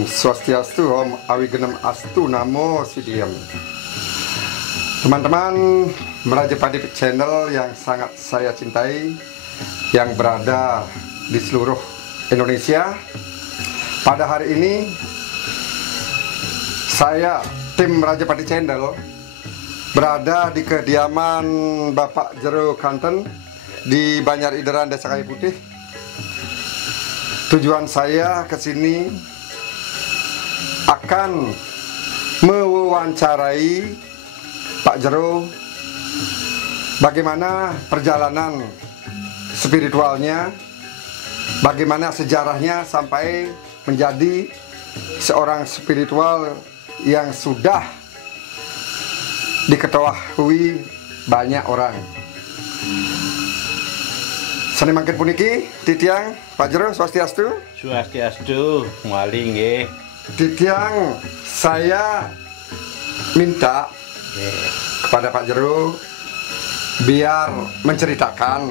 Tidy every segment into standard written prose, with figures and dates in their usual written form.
Om Swastiastu, Om Awigenem Astu, Namo Siddhiyam. Teman-teman Meraja Padi Channel yang sangat saya cintai, yang berada di seluruh Indonesia, pada hari ini saya, tim Meraja Padi Channel, berada di kediaman Bapak Jero Kanten di Banjar Ideran, Desa Kayu Putih. Tujuan saya ke sini akan mewawancarai Pak Jero bagaimana perjalanan spiritualnya, bagaimana sejarahnya sampai menjadi seorang spiritual yang sudah diketahui banyak orang. Sani mangkin puniki titiang Pak Jero Swastiastu. Swastiastu, muali nggih. Titiang saya minta kepada Pak Jero biar menceritakan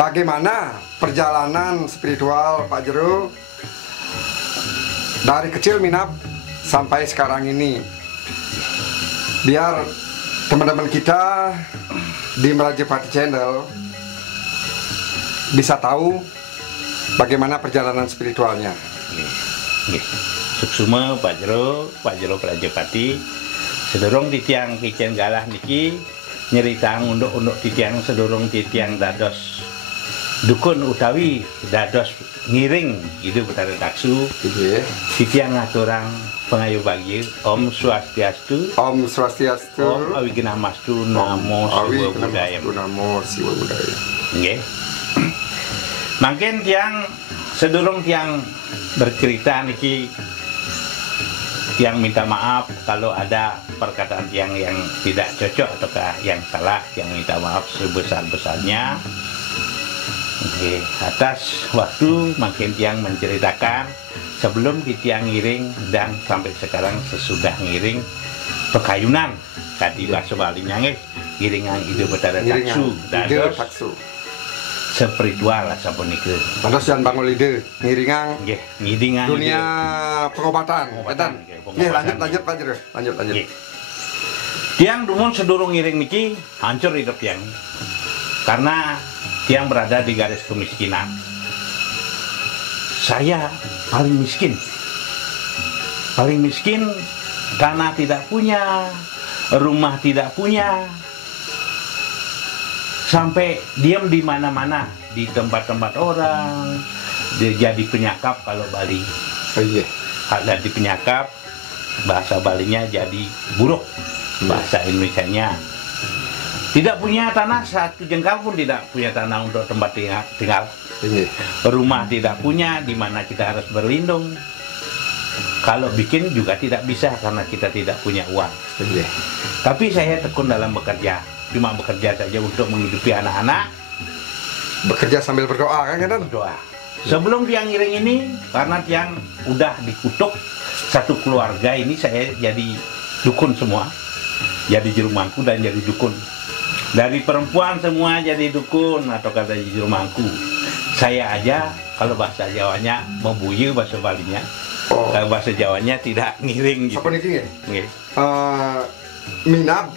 bagaimana perjalanan spiritual Pak Jero dari kecil minap sampai sekarang ini, biar teman-teman kita di Meraja Padi Channel bisa tahu bagaimana perjalanan spiritualnya. Suksuma Pak Jero Meraja Padi sedorong titiang kicen galah niki nyeritang unduk titiang sedorong titiang dados dukun utawi dados ngiring gitu betara taksu. Titiang ngaturang pengayu bagi Om Swastiastu. Om Swastiastu. Om Awigenem Astu, Namo Siwa Budaya. Namo Siwa Budaya. Nggih. Mungkin tiang sedurung tiang bercerita niki tiang minta maaf kalau ada perkataan tiang yang tidak cocok ataukah yang salah, tiang minta maaf sebesar-besarnya. Oke, atas waktu makin tiang menceritakan sebelum di tiang ngiring dan sampai sekarang sesudah ngiring pekayunan tadi bahasa Balinya nggih, ngiringan ide betara taksu dados spiritual lah sapunikeun. Pados jan bangul ide ngiringan nggih, ngiringan dunia pengobatan. Nggih, lanjut Pak Jero. Lanjut. Tiang dumun sedurung ngiring niki hancur hidup tiang. Karena tiang berada di garis kemiskinan. Saya paling miskin. Paling miskin, tanah tidak punya, rumah tidak punya. Sampai diam di mana-mana, di tempat-tempat orang, dia jadi penyakap kalau Bali. Oh iya. Ada di penyakap, bahasa Balinya jadi buruk, bahasa Indonesianya. Tidak punya tanah satu jengkal pun, tidak punya tanah untuk tempat tinggal. Iya. Rumah tidak punya, di mana kita harus berlindung. Kalau bikin juga tidak bisa karena kita tidak punya uang. Iya. Tapi saya tekun dalam bekerja. Cuma bekerja saja untuk menghidupi anak-anak. Bekerja sambil berdoa kan? Berdoa. Sebelum tiang ngiring ini, karena tiang udah dikutuk satu keluarga ini, saya jadi dukun semua. Jadi juru mangku dan jadi dukun. Dari perempuan semua jadi dukun atau kata juru mangku. Saya aja kalau bahasa Jawanya membuye bahasa Balinya. Oh. Kalau bahasa Jawanya tidak ngiring gitu. Apa niki nggih? Minab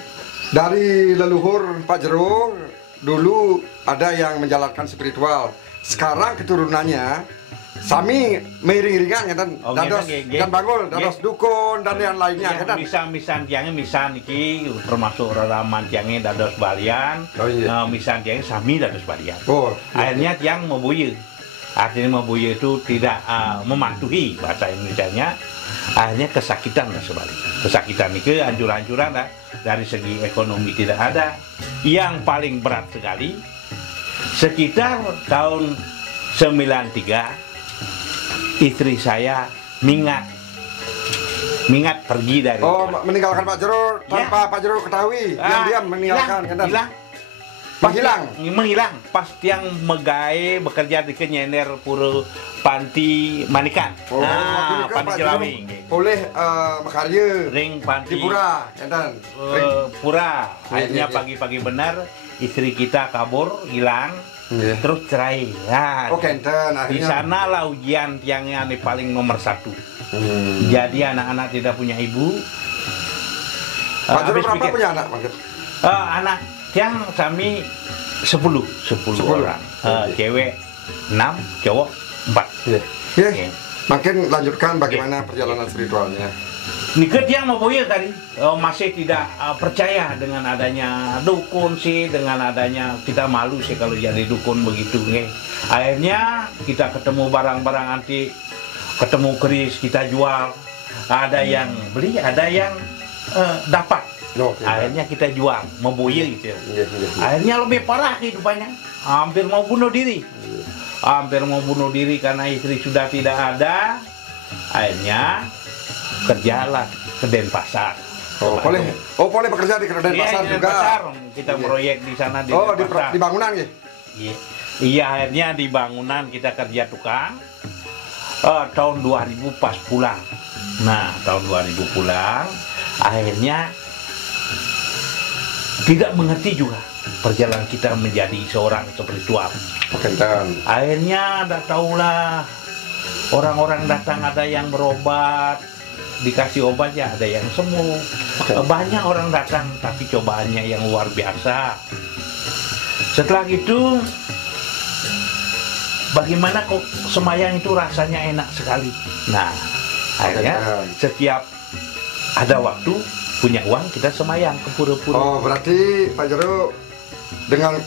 dari leluhur Pak Jero dulu ada yang menjalankan spiritual. Sekarang keturunannya sami meiring-iringan kan, dados dan bangul, dados dukun dan yang lainnya kan. Misan tiangnya misan iki termasuk raraman tiangnya dados balian. Oh iya. Misan tiangnya sami dados balian. Oh. Akhirnya tiang membuye. Artinya membuye itu tidak mematuhi bahasa Indonesianya. Akhirnya kesakitan lah sebalik. Kesakitan itu hancur-hancuran lah. Dari segi ekonomi tidak ada. Yang paling berat sekali, sekitar tahun 93 istri saya mingat pergi dari meninggalkan Pak Jero tanpa Pak Jero ketahui. Diam-diam meninggalkan kan. Menghilang pas tiang megae bekerja di kenyender pura panti Manikan. Panti Celawi. Oleh makarya ring panti di pura, enten. pura. Akhirnya pagi-pagi benar istri kita kabur, hilang, terus cerai. Ya, kenten di akhirnya. sanalah ujian tiangnya ini paling nomor 1. Jadi anak-anak tidak punya ibu. Pak Jero habis berapa pikir, punya anak, Pak Jero? anak tiang kami 10 orang. Cewek 6, cowok 4. Oke. Makin lanjutkan bagaimana perjalanan spiritualnya. Nikah tiang mau boya tadi masih tidak percaya dengan adanya dukun sih, dengan adanya kita malu sih kalau jadi dukun begitu. Akhirnya kita ketemu barang-barang antik, ketemu keris kita jual, ada yang beli, ada yang dapat. Akhirnya kita jual, mau boya gitu. Akhirnya lebih parah kehidupannya, hampir mau bunuh diri. Hampir mau bunuh diri karena istri sudah tidak ada. Akhirnya kerjalah ke Denpasar. Boleh bekerja di Denpasar juga. Denpasar. Kita proyek di sana di Denpasar. Di bangunan ya? Iya, akhirnya di bangunan kita kerja tukang. Tahun 2000 pas pulang. Nah, tahun 2000 pulang, akhirnya tidak mengerti juga perjalanan kita menjadi seorang spiritual. Akhirnya tidak tahulah, orang-orang datang, ada yang berobat, dikasih obat ya, ada yang sembuh. Banyak orang datang, tapi cobaannya yang luar biasa. Setelah itu, bagaimana kok semayang itu rasanya enak sekali. Nah, akhirnya setiap ada waktu, punya uang, kita semayang ke pura-pura. Oh, berarti Pak Jero dengan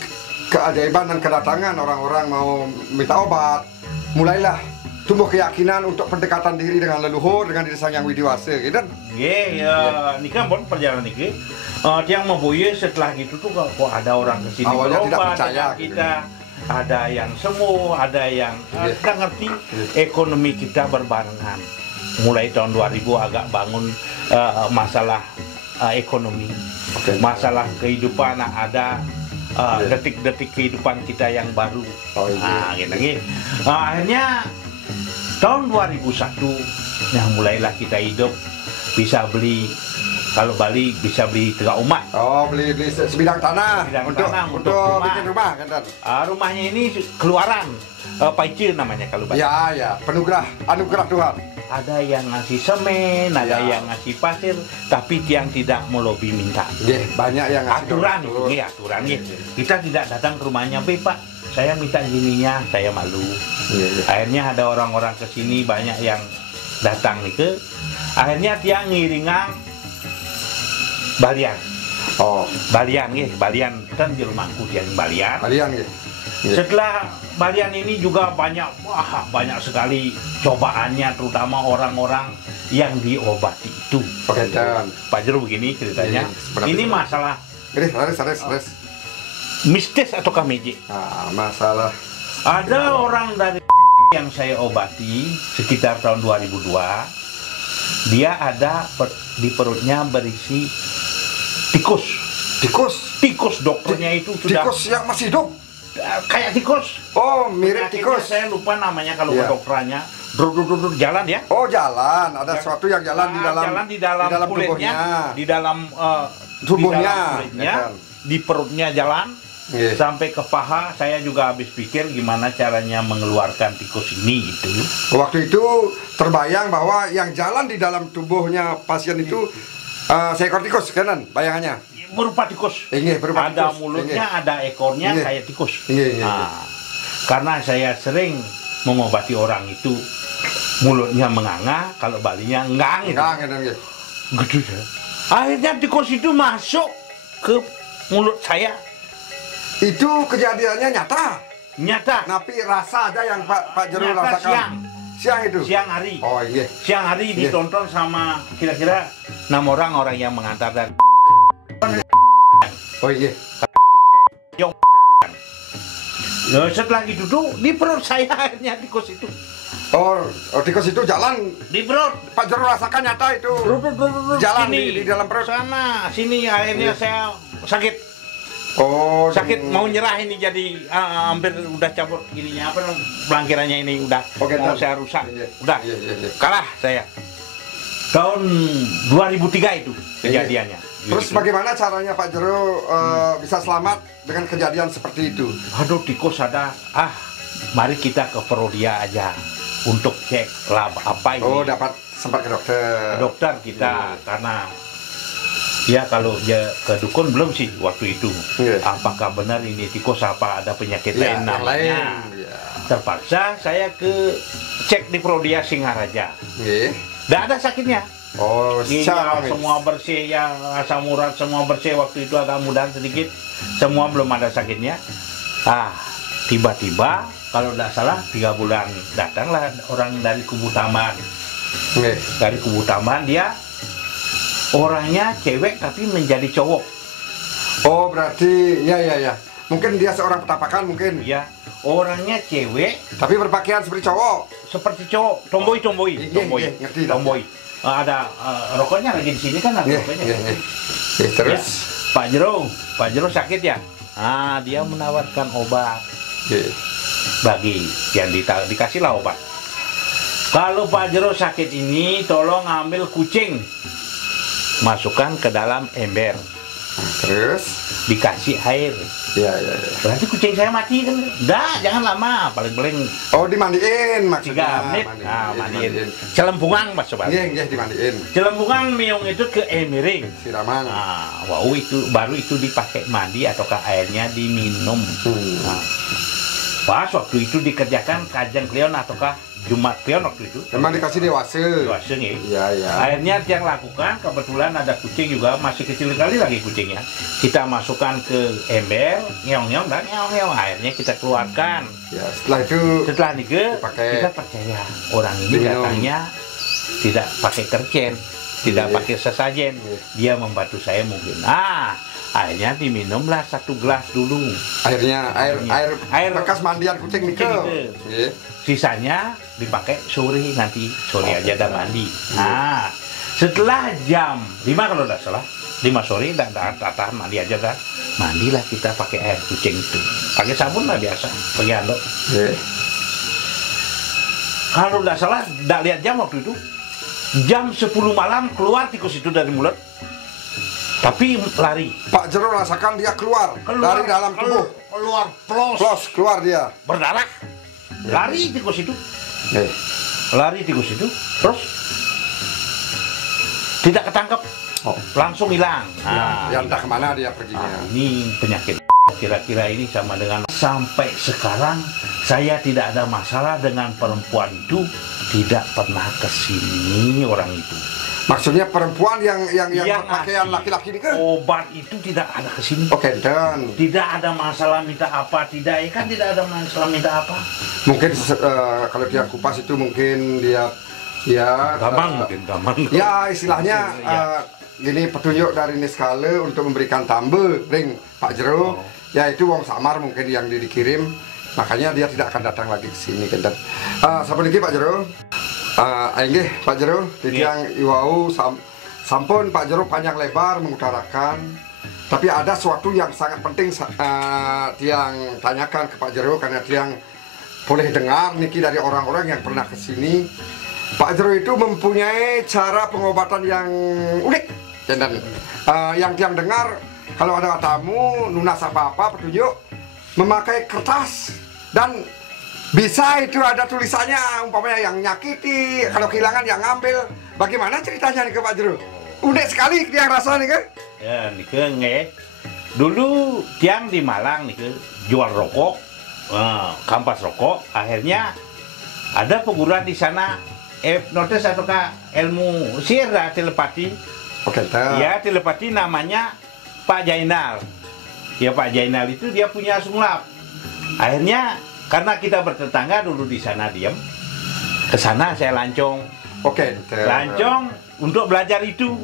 keajaiban dan kedatangan orang-orang mau minta obat, mulailah tumbuh keyakinan untuk pendekatan diri dengan leluhur, dengan diri sang yang widiwasa, gitu. Ini kan perjalanan ini. Tiang memboye setelah gitu tuh kok ada orang kesini awalnya tidak berobat percaya kita, ada yang sembuh, ada yang kita ngerti ekonomi kita berbarengan. Mulai tahun 2000 agak bangun masalah ekonomi, masalah kehidupan, ada detik-detik kehidupan kita yang baru. Akhirnya tahun 2001 yang mulailah kita hidup, bisa beli, kalau Bali bisa beli 3 umat. Beli sebidang tanah, untuk bikin rumah kan? Rumahnya ini keluaran, paice namanya kalau Bali. Ya, anugerah Tuhan. Ada yang ngasih semen, ada yang ngasih pasir, tapi tiang tidak melobi minta. Banyak yang ngasih aturan. Kita tidak datang ke rumahnya, Pak, saya minta gininya, saya malu. Akhirnya ada orang-orang kesini, banyak yang datang nih ke. Akhirnya tiang ngiringan balian. Balian kan di rumahku tiang balian. Setelah balian ini juga banyak sekali cobaannya, terutama orang-orang yang diobati itu. Pak Jero begini ceritanya. Ini masalah mistis atau kameje. Masalah. Ada orang dari yang saya obati sekitar tahun 2002. Dia ada di perutnya berisi tikus. Tikus dokternya itu sudah. Tikus yang masih hidup. Kayak tikus. Mirip tikus. Saya lupa namanya kalau kedokterannya. Jalan ya? Jalan. Ada sesuatu yang jalan di dalam kulitnya, di dalam tubuhnya, di perutnya jalan sampai ke paha. Saya juga habis pikir gimana caranya mengeluarkan tikus ini gitu. Waktu itu terbayang bahwa yang jalan di dalam tubuhnya pasien itu seekor tikus, kanan bayangannya. Berupa tikus. Berupa ada tikus. Mulutnya, ada ekornya kayak tikus. Karena saya sering mengobati orang itu, mulutnya menganga, kalau balinya ngang gitu ya. Akhirnya tikus itu masuk ke mulut saya. Itu kejadiannya nyata. Tapi rasa aja yang Pak Jero rasakan. Siang itu? Siang hari. Siang hari ditonton sama kira-kira 6 orang yang mengantar dari setelah itu tuh di perut saya akhirnya tikus itu. Tikus itu jalan di perut. Pak Jero rasakan nyata itu. Jalan di dalam perut. Sana, sini akhirnya saya sakit. Sakit mau nyerah ini, jadi hampir udah cabut gininya belangkirannya ini udah mau saya rusak. Udah kalah saya. Tahun 2003 itu kejadiannya. Terus bagaimana caranya Pak Jero bisa selamat dengan kejadian seperti itu? Aduh, tikus ada. Mari kita ke Prodia aja untuk cek lab apa ini. Oh, dapat sempat ke dokter. Ke dokter kita karena ya kalau dia ke dukun belum sih waktu itu. Apakah benar ini tikus apa ada penyakit lain namanya? Terpaksa saya ke cek di Prodia Singaraja. Nggak ada sakitnya. Oh, ginjal semua bersih, ya asam urat semua bersih. Waktu itu agak mudahan sedikit, semua belum ada sakitnya. Tiba-tiba kalau tidak salah 3 bulan datanglah orang dari Kubu Taman. Dari Kubu Taman, dia orangnya cewek tapi menjadi cowok. Oh, berarti ya. Mungkin dia seorang petapakan mungkin. Ya, orangnya cewek tapi berpakaian seperti cowok. Seperti cowok, tomboy. Ngerti. Tomboy. Ada rokoknya lagi di sini kan ada rokoknya. Terus ya, Pak Jero sakit ya. Dia menawarkan obat. Bagi yang dikasihlah obat. Kalau Pak Jero sakit ini, tolong ambil kucing, masukkan ke dalam ember. Terus dikasih air. Ya. Berarti kucing saya mati kan? Enggak, jangan lama, paling-paling. Oh, dimandiin maksudnya. 3 menit. Mandiin. Celempungan Mas Sobat. Iya, dimandiin. Celempungan miung itu ke emiring. Siraman. Baru itu dipakai mandi ataukah airnya diminum. Pas waktu itu dikerjakan kajian kleon ataukah Jumat kleon waktu itu. Memang dikasih dewasa. Nih. Iya. Akhirnya yang lakukan, kebetulan ada kucing juga, masih kecil kali lagi kucingnya. Kita masukkan ke ember, ngeong-ngeong dan ngeong-ngeong. Akhirnya kita keluarkan. Ya, setelah itu kita percaya orang ini datangnya tidak pakai kerjen, tidak pakai sesajen. Dia membantu saya mungkin. Akhirnya diminumlah 1 gelas dulu. Air bekas mandian kucing itu. Sisanya dipakai sore aja dah mandi. Setelah jam 5 kalau tidak salah, 5 sore dan tahan mandi aja dah. Mandilah kita pakai air kucing itu. Pakai sabun lah biasa, pakai handuk. Kalau tidak salah, tidak lihat jam waktu itu. Jam 10 malam keluar tikus itu dari mulut. Tapi lari. Pak Jero rasakan dia keluar dari dalam tubuh. Keluar dia. Berdarah. Lari tikus itu. Terus tidak ketangkep. Langsung hilang. Ya entah kemana dia perginya. Ini penyakit. Kira-kira ini sama dengan sampai sekarang saya tidak ada masalah dengan perempuan itu, tidak pernah kesini orang itu. Maksudnya perempuan yang pakaian laki-laki ini kan? Obat itu tidak ada kesini. Dan tidak ada masalah minta apa, tidak ada masalah minta apa. Mungkin kalau dia kupas itu mungkin dia gampang. Ya istilahnya gini, petunjuk dari Niskale untuk memberikan tambe ring Pak Jero. Yaitu wong samar mungkin yang dikirim, makanya dia tidak akan datang lagi ke sini. Sampun iki Pak Jero. Inggih Pak Jero, titiang iwau sampun Pak Jero panjang lebar mengutarakan. Tapi ada sesuatu yang sangat penting tiang tanyakan ke Pak Jero, karena tiang boleh dengar niki dari orang-orang yang pernah ke sini. Pak Jero itu mempunyai cara pengobatan yang unik. Dan yang tiang dengar, kalau ada tamu nunas apa-apa petunjuk, memakai kertas dan bisa itu ada tulisannya, umpamanya yang nyakiti, kalau kehilangan yang ngambil. Bagaimana ceritanya nih ke Pak Jero? Unik sekali tiang rasa nih kan? Ya nih ke dulu tiang di Malang nih ke jual rokok, kampas rokok. Akhirnya ada perguruan di sana, notice ataukah ilmu sihir telepati. Ya telepati namanya Pak Jainal. Ya Pak Jainal itu dia punya sulap. Akhirnya karena kita bertetangga dulu di sana diam, ke sana saya lancong. Lancong untuk belajar itu.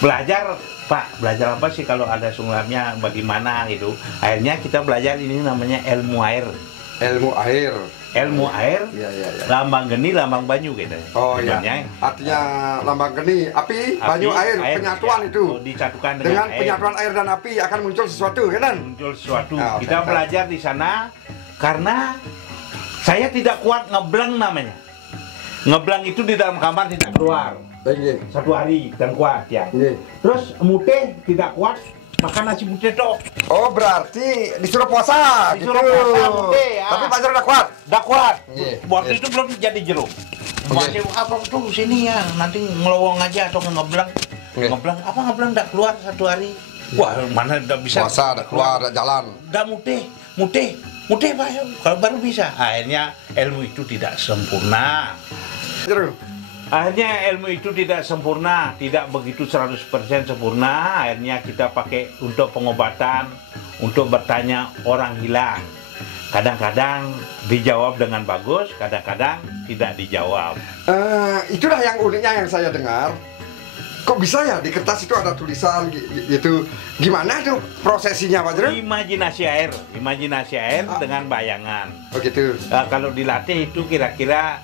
Belajar, Pak, belajar apa sih kalau ada sulapnya bagaimana gitu. Akhirnya kita belajar ini namanya ilmu air. Ilmu air. Lambang geni, lambang banyu gitu. Artinya lambang geni, api, banyu, air, penyatuan itu. Disatukan dengan penyatuan air dan api akan muncul sesuatu, kan? Muncul sesuatu. Kita belajar di sana. Karena saya tidak kuat ngebleng namanya. Ngebleng itu di dalam kamar tidak keluar. Nggih. Satu hari dan kuat ya. Nggih. Terus mutih tidak kuat makan nasi putih tok. Oh, berarti disuruh puasa Disuruh gitu. puasa, mutih, ya. Tapi Pak Jero udah kuat. Udah kuat. Nggih. Waktu Nggih. itu belum jadi jeruk. Masih apa tuh sini ya, nanti ngelowong aja atau ngeblang. Nggih. Ngeblang apa ngeblang enggak keluar satu hari. Wah, mana udah bisa. Puasa udah keluar, udah jalan. Udah mutih Pak, kalau baru bisa. Akhirnya ilmu itu tidak sempurna. Jero. Akhirnya ilmu itu tidak sempurna, tidak begitu 100% sempurna. Akhirnya kita pakai untuk pengobatan, untuk bertanya orang hilang. Kadang-kadang dijawab dengan bagus, kadang-kadang tidak dijawab. Itulah yang uniknya yang saya dengar. Kok bisa ya di kertas itu ada tulisan gitu? Gimana tuh prosesinya Pak Jero? Imajinasi air dengan bayangan. Oh gitu. Kalau dilatih itu kira-kira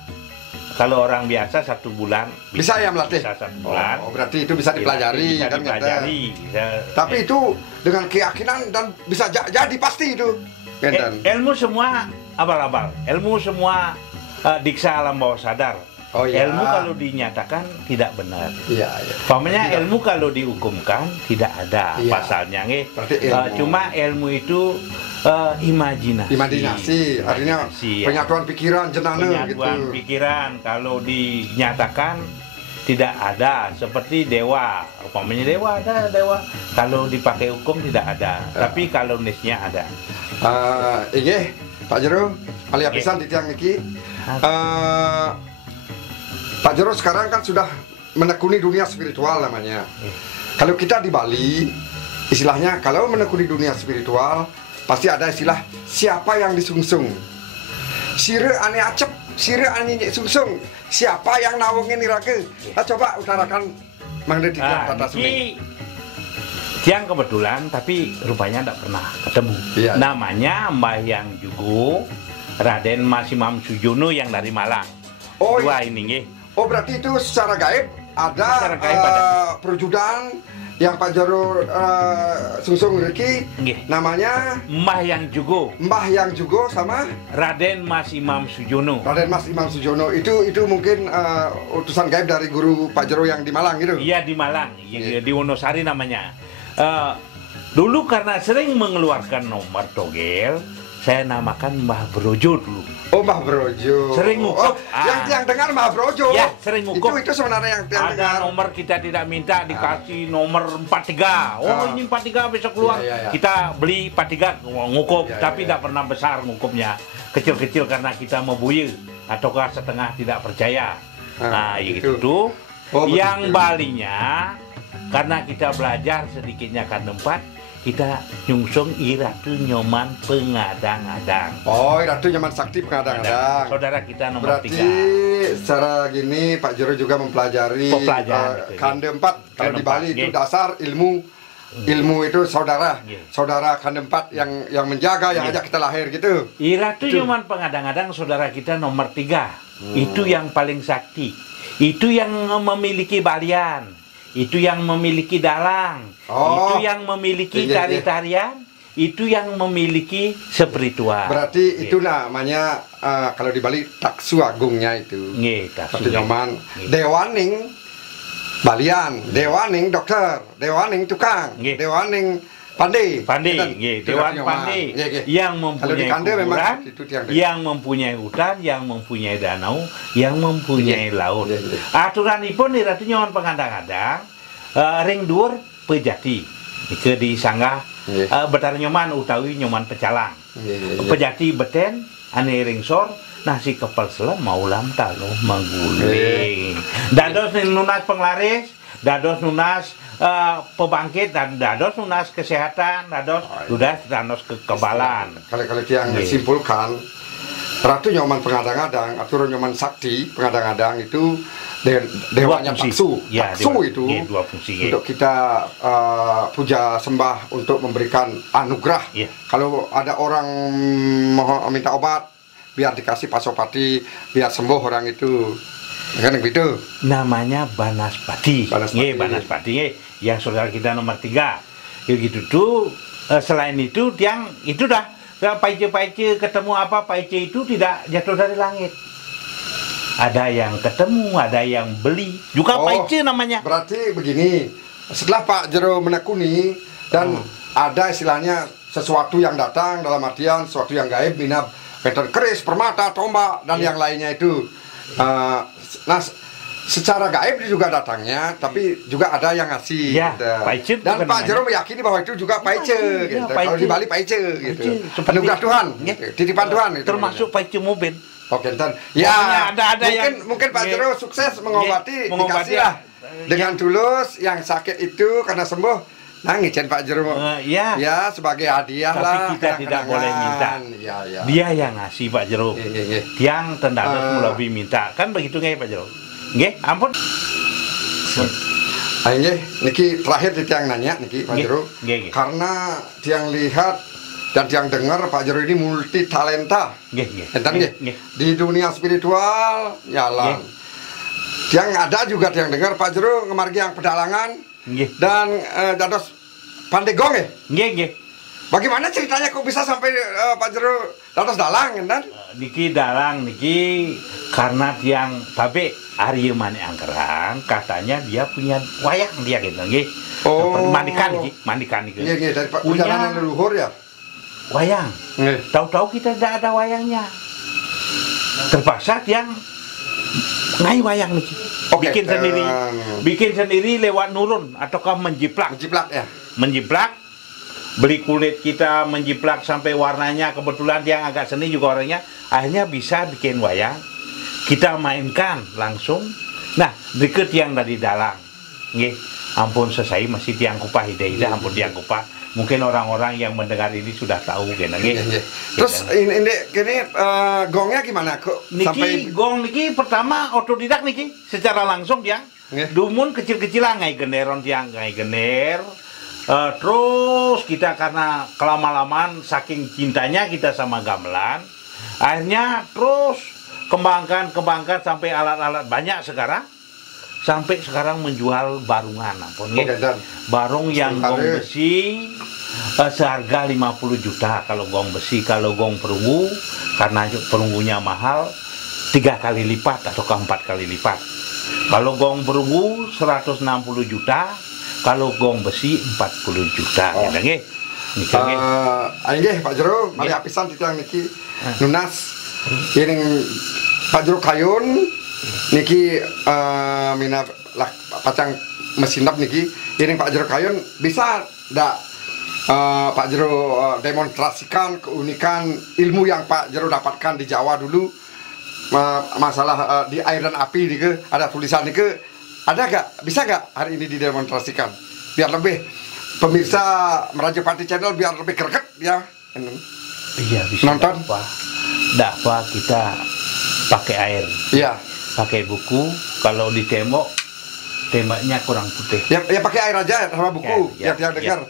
kalau orang biasa 1 bulan Bisa ya melatih? Bisa 1 bulan. Oh, berarti itu bisa dipelajari Bisa kan dipelajari. Tapi itu dengan keyakinan dan bisa jadi pasti itu. Ngeten. Ilmu semua abal-abal. Ilmu semua diksa alam bawah sadar. Oh, iya. Ilmu kalau dinyatakan tidak benar. Iya, iya. Pamannya Tidak. ilmu kalau dihukumkan tidak ada Iya. pasalnya, nggih. Berarti ilmu. Cuma ilmu itu imajinasi. Imajinasi, artinya Imajinasi, ya. penyatuan pikiran jenana gitu. Penyatuan pikiran kalau dinyatakan tidak ada, seperti dewa. Umpamanya dewa ada dewa. Kalau dipakai hukum tidak ada. Ya. Tapi kalau nisnya ada. Inggih, Pak Jero, alia Nggih. pisan di tiang niki. Pak Jero sekarang kan sudah menekuni dunia spiritual namanya. Kalau kita di Bali, istilahnya kalau menekuni dunia spiritual, pasti ada istilah siapa yang disungsung. Sire ane acep, sire ane sungsung. Siapa yang nawungin irake? Coba utarakan mengenai di tiang tata suni. Yang kebetulan, tapi rupanya tidak pernah ketemu. Iya. Namanya Mbah Yang Jugo, Raden Mas Imam Sujono yang dari Malang. Oh, Dua ini, nggih. Oh, berarti itu secara gaib ada Secara gaib ada. perwujudan yang Pak Jero sungsung Riki, Nggih. namanya Mbah Yang Jugo, Mbah Yang Jugo sama Raden Mas Imam Sujono. Raden Mas Imam Sujono. Itu mungkin utusan gaib dari guru Pak Jero yang di Malang gitu. Iya, di Malang, Iya. di Wonosari namanya. Dulu karena sering mengeluarkan nomor togel, saya namakan Mbah Brojo dulu. Oh, Mbah Brojo. Sering ngukup. Yang dengar Mbah Brojo. Ya, sering ngukup. Itu sebenarnya yang dengar. Ada nomor kita tidak minta, dikasih nomor 43. Oh, ini 43 besok keluar. Iya, iya, iya. Kita beli 43 ngukup, Iya, tapi iya, tidak pernah besar ngukupnya. Kecil-kecil karena kita mau buye ataukah setengah tidak percaya. Nah, gitu. itu. Oh, Yang begitu. Balinya karena kita belajar sedikitnya kan 4, kita nyungsung Iratu Nyoman pengadang-adang. Oh, Ratu Nyoman Sakti pengadang-adang. Saudara kita nomor Berarti 3. secara gini Pak Jero juga mempelajari Mempelajari, Kande 4 kalau Kande di Bali 4, itu nggih. dasar ilmu itu saudara Nggih. saudara Kande 4 yang menjaga yang Nggih. ajak kita lahir gitu. Iratu Itu. Nyoman pengadang-adang saudara kita nomor 3. Itu yang paling sakti. Itu yang memiliki balian. Itu yang memiliki dalang. Oh. Itu yang memiliki Iya, iya. tari-tarian. Itu yang memiliki spiritual. Berarti Nggih. itu namanya kalau di Bali taksu agungnya itu. Nggih, tak Ratu sulit. Nyoman. Nggih. Dewaning balian, dewaning dokter, dewaning tukang, Nggih. dewaning pandai. Pandai, Itu nggih, Ratu Dewan Nyoman. Pandai Nggih, nggih. yang Kalau di mempunyai Kande memang kuburan, itu tiang dewa. yang mempunyai hutan, yang mempunyai danau, yang mempunyai Nggih. laut. Nggih, nggih. Aturanipun di Ratu Nyoman pengadang-adang ring dhuwur pejati. Ke disanggah Nggih. Betara Nyoman utawi Nyoman Pecalang. Nggih, nggih, nggih. Pejati beten ane ring sor nasi kepal selam maulam talo mengguling. Dados nunas penglaris, dados nunas pembangkit, dan dados nunas kesehatan, dados dados kekebalan. Kalau yang Nggih. simpulkan, Ratu Nyoman pengadang-adang atau Nyoman Sakti pengadang-adang itu dewanya fungsi. taksu, Ya, taksu dewa- itu iya, dua fungsi, iya. untuk kita puja sembah untuk memberikan anugerah. Iya. Kalau ada orang mau minta obat, biar dikasih pasopati, biar sembuh orang itu, kan begitu. Namanya Banaspati. Banaspati. Nggih, Banaspati nggih, yang saudara kita nomor 3. Ya gitu tuh. Selain itu tiang itu dah paice ketemu apa paice itu tidak jatuh dari langit. ada yang ketemu, ada yang beli. Juga paice namanya. Berarti begini, setelah Pak Jero menekuni dan ada istilahnya sesuatu yang datang dalam artian sesuatu yang gaib, minap, peten keris, permata, tombak dan yang lainnya itu. Nah, secara gaib juga datangnya, tapi juga ada yang ngasih. Ya, gitu. paice Dan Pak namanya. Jero meyakini bahwa itu juga paice. Ya, Gitu. paice. Kalau di Bali paice, gitu. Seperti- Anugerah Tuhan, Ya. gitu. Titipan Tuhan. Itu Termasuk paice mobil. Oke, dan Pokoknya ada mungkin Pak Jero sukses mengobati, dikasih lah dengan tulus yang sakit itu karena sembuh. Nah, ngicen Pak Jero. Ya, sebagai hadiah Tapi lah. kita tidak boleh minta. Ya. Dia yang ngasih Pak Jero. Tiang tendados lebih minta. Kan begitu nggak Pak Jero? Nggih, ampun. Nggih, niki terakhir di tiang nanya niki Pak Jero. Nggih. Karena tiang lihat dan tiang dengar Pak Jero ini multi talenta. Nggih. Enten nggih. Di dunia spiritual jalan. Tiang ada juga tiang dengar Pak Jero ngemargi yang pedalangan Nggih. dan dados pandegong ya. Nggih. Bagaimana ceritanya kok bisa sampai Pak Jero dados dalang enten? Niki dalang niki karena tiang tapi Arya Mane Angkerang katanya dia punya wayang dia gitu nggih. Mandikan niki. Nggih, dari Punya perjalanan leluhur ya. wayang. Nggih. Tahu-tahu kita tidak ada wayangnya. Terpaksa tiang ngai wayang niki. Oke, Bikin sendiri lewat nurun ataukah menjiplak. ya. Menjiplak, beli kulit kita menjiplak sampai warnanya, kebetulan yang agak seni juga orangnya, akhirnya bisa bikin wayang. Kita mainkan langsung. Nah, deket yang dari dalang. Nggih, ampun selesai masih tiang kupah ide-ide, ampun tiang kupah. Mungkin orang-orang yang mendengar ini sudah tahu kan nggih. Terus ini gongnya gimana kok Niki sampai gong niki pertama otodidak niki secara langsung tiang. Nggih. Dumun kecil-kecilan ngai generon tiang ngai gener. Terus kita karena kelama-lamaan saking cintanya kita sama gamelan, akhirnya terus kembangkan sampai alat-alat banyak sekarang. Sampai sekarang menjual barungan, ampun nggih. Barung yang gong besi seharga 50 juta kalau gong besi, kalau gong perunggu karena perunggunya mahal 3 kali lipat atau 4 kali lipat. Kalau gong perunggu 160 juta, kalau gong besi 40 juta. Ya nggih. Niki nggih. Nggih Pak Jero, mari apisan titiang niki nunas iring Pak Jero Kayun niki mina pacang mesinap niki iring Pak Jero Kayun bisa ndak Pak Jero demonstrasikan keunikan ilmu yang Pak Jero dapatkan di Jawa dulu masalah di air dan api niki ada tulisan niki ada gak bisa gak hari ini didemonstrasikan biar lebih pemirsa Merajuk Pati Channel biar lebih greget ya Iya bisa nonton dakwah kita pakai air. Iya. Pakai buku, kalau di tembok tembaknya kurang putih. Ya pakai air aja sama buku Ya, biar dengar.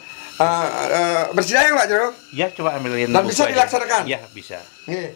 Bersedia ya Pak Jero? Ya coba ambilin. Dan buku bisa aja. dilaksanakan? Ya bisa. Nih.